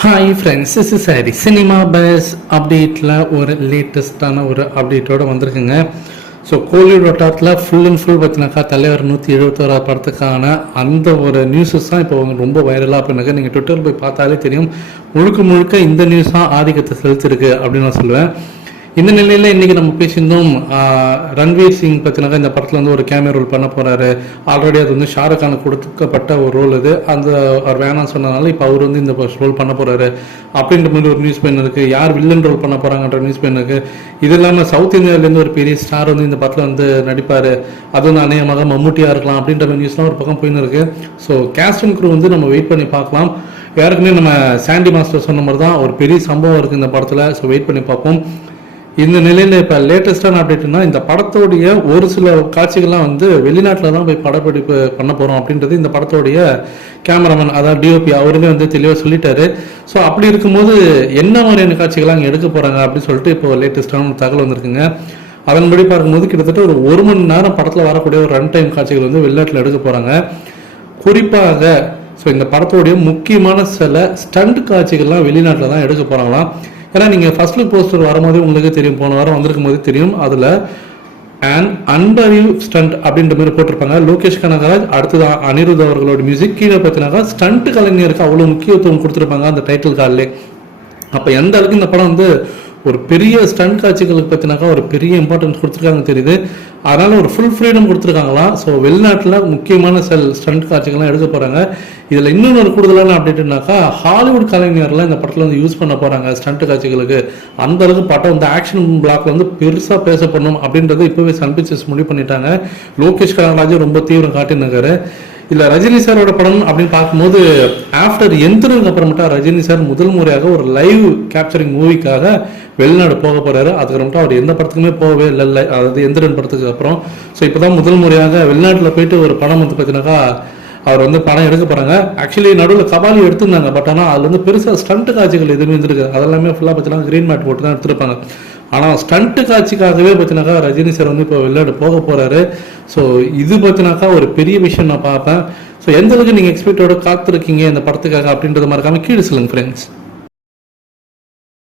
Hi friends is சாரி cinema base அப்டேட்டில் ஒரு லேட்டஸ்ட்டான ஒரு அப்டேட்டோட வந்திருக்குங்க. ஸோ கோலிவுட் வட்டாரத்தில் ஃபுல் அண்ட் ஃபுல் பார்த்தினாக்கா தலைவர் நூற்றி எழுபத்தோரா படத்துக்கான அந்த ஒரு நியூஸஸ் தான் இப்போ ரொம்ப வைரலாக அப்படின்னாக்க நீங்கள் ட்விட்டர் போய் பார்த்தாலே தெரியும். முழுக்க முழுக்க இந்த நியூஸ் தான் ஆதிக்கத்தை செலுத்திருக்கு அப்படின்னு நான் சொல்லுவேன். இந்த நிலையில் இன்றைக்கி நம்ம பேசியிருந்தோம் ரன்வீர் சிங் பத்தினாக்க இந்த படத்தில் வந்து ஒரு கேமியா ரோல் பண்ண போறாரு. ஆல்ரெடி அது வந்து ஷாருக் கானுக்கு கொடுக்கப்பட்ட ஒரு ரோல் இது. அந்த அவர் வேணாம்னு சொன்னதுனால இப்போ அவர் வந்து இந்த ரோல் பண்ண போறாரு. அப்படின்ற மாதிரி ஒரு நியூஸ் பெயின் இருக்குது யார் வில்லன் ரோல் பண்ண போகிறாங்கன்ற நியூஸ் பெயின் இருக்குது இது இல்லாமல் சவுத் இந்தியாவிலேருந்து ஒரு பெரிய ஸ்டார் வந்து இந்த படத்தில் வந்து நடிப்பார். அது வந்து அநேகமாக மம்முட்டியா இருக்கலாம் அப்படின்ற மாதிரி நியூஸ்லாம் ஒரு பக்கம் போயின்னு இருக்குது ஸோ கேஸ்டன் குரூ வந்து நம்ம வெயிட் பண்ணி பார்க்கலாம். ஏற்கனவே நம்ம சாண்டி மாஸ்டர் சொன்ன மாதிரி தான் ஒரு பெரிய சம்பவம் இருக்குது இந்த படத்தில். ஸோ வெயிட் பண்ணி பார்ப்போம். இந்த நிலையில் இப்போ லேட்டஸ்டான அப்டேட்னா இந்த படத்தோடைய ஒரு சில காட்சிகள்லாம் வந்து வெளிநாட்டில் தான் போய் படப்பிடிப்பு பண்ண போகிறோம் அப்படின்றது இந்த படத்தோடைய கேமராமேன் அதாவது டிஓபி அவருமே வந்து தெளிவாக சொல்லிட்டாரு. ஸோ அப்படி இருக்கும்போது என்ன மாதிரியான காட்சிகள்லாம் அங்கே எடுக்க போகிறாங்க அப்படின்னு சொல்லிட்டு இப்போ லேட்டஸ்டான ஒரு தகவல் வந்திருக்குங்க. அதன்படி பார்க்கும்போது கிட்டத்தட்ட ஒரு ஒரு மணி நேரம் படத்தில் வரக்கூடிய ஒரு ரன் டைம் காட்சிகள் வந்து வெளிநாட்டில் எடுக்க போகிறாங்க குறிப்பாக ஸோ இந்த படத்தோடைய முக்கியமான சில ஸ்டண்ட் காட்சிகள்லாம் வெளிநாட்டில் தான் எடுக்க போகிறாங்களாம் ஏன்னா நீங்கள் ஃபர்ஸ்ட் லுக் போஸ்டர் வரும்போதே உங்களுக்கு தெரியும். போன வாரம் வந்திருக்கும் போது தெரியும். அதில் அண்ட் அன்பரிவ் ஸ்டண்ட் அப்படின்ற மாதிரி போட்டிருப்பாங்க. லோகேஷ் கனகராஜ் அடுத்தது அனிருத் அவர்களோட மியூசிக் கீழே பார்த்தீங்கன்னா ஸ்டண்ட் கலைஞருக்கு அவ்வளோ முக்கியத்துவம் கொடுத்துருப்பாங்க அந்த டைட்டில் கார்டிலே அப்போ எந்த அளவுக்கு இந்த படம் வந்து ஒரு பெரிய ஸ்டண்ட் காட்சிகளுக்கு பற்றினாக்கா ஒரு பெரிய இம்பார்ட்டன்ஸ் கொடுத்துருக்காங்க தெரியுது. அதனால் ஒரு ஃபுல் ஃப்ரீடம் கொடுத்துருக்காங்களாம் ஸோ வெளிநாட்டில் முக்கியமான செல் ஸ்டண்ட் காட்சிகள்லாம் எடுக்க போகிறாங்க இதில் இன்னொன்று ஒரு கூடுதலான அப்டேட்னாக்கா ஹாலிவுட் கலைஞர்லாம் இந்த படத்தில் வந்து யூஸ் பண்ண போகிறாங்க ஸ்டண்ட் காட்சிகளுக்கு. அந்த அளவுக்கு படம் வந்து ஆக்ஷன் பிளாக்ல வந்து பெருசாக பேசப்படணும் அப்படின்றது இப்போவே சன் பிக்சர்ஸ் முடிவு பண்ணிட்டாங்க. லோகேஷ் கனகராஜ் ரொம்ப தீவிரம் காட்டினாரு இதில் ரஜினி சாரோட படம் அப்படின்னு பார்க்கும்போது ஆஃப்டர் எந்திரனுக்கு அப்புறமேட்டா ரஜினி சார் முதல் முறையாக ஒரு லைவ் கேப்சரிங் மூவிக்காக வெளிநாடு போக போறாரு. மட்டும் அவர் எந்த படத்துக்குமே போகவே இல்லை அதாவது எந்திரன் படத்துக்கு அப்புறம். ஸோ இப்போதான் முதல் முறையாக வெளிநாட்டில் போயிட்டு ஒரு படம் வந்து பார்த்தீங்கன்னாக்கா அவர் வந்து படம் எடுக்க போறாங்க. ஆக்சுவலி நடுவில் கபாலி எடுத்திருந்தாங்க. பட் ஆனால் அதுல வந்து பெருசாக ஸ்டண்ட் காட்சிகள் எதுவுமே இருந்திருக்கு. அதெல்லாமே ஃபுல்லாக பார்த்தீங்கன்னா கிரீன் மேட் போட்டு தான் எடுத்திருப்பாங்க. ஆனால் ஸ்டண்ட் காட்சிக்காகவே பார்த்தினாக்கா ரஜினி சார் வந்து இப்போ வெளிநாடு போக போறாரு. ஸோ இது பார்த்தினாக்கா ஒரு பெரிய விஷயம் நான் பார்ப்பேன். ஸோ எந்த அளவுக்கு நீங்கள் எக்ஸ்பெக்டோட காத்திருக்கீங்க இந்த படத்துக்காக அப்படின்றது மறக்காம கீழே சொல்லுங்க ஃப்ரெண்ட்ஸ்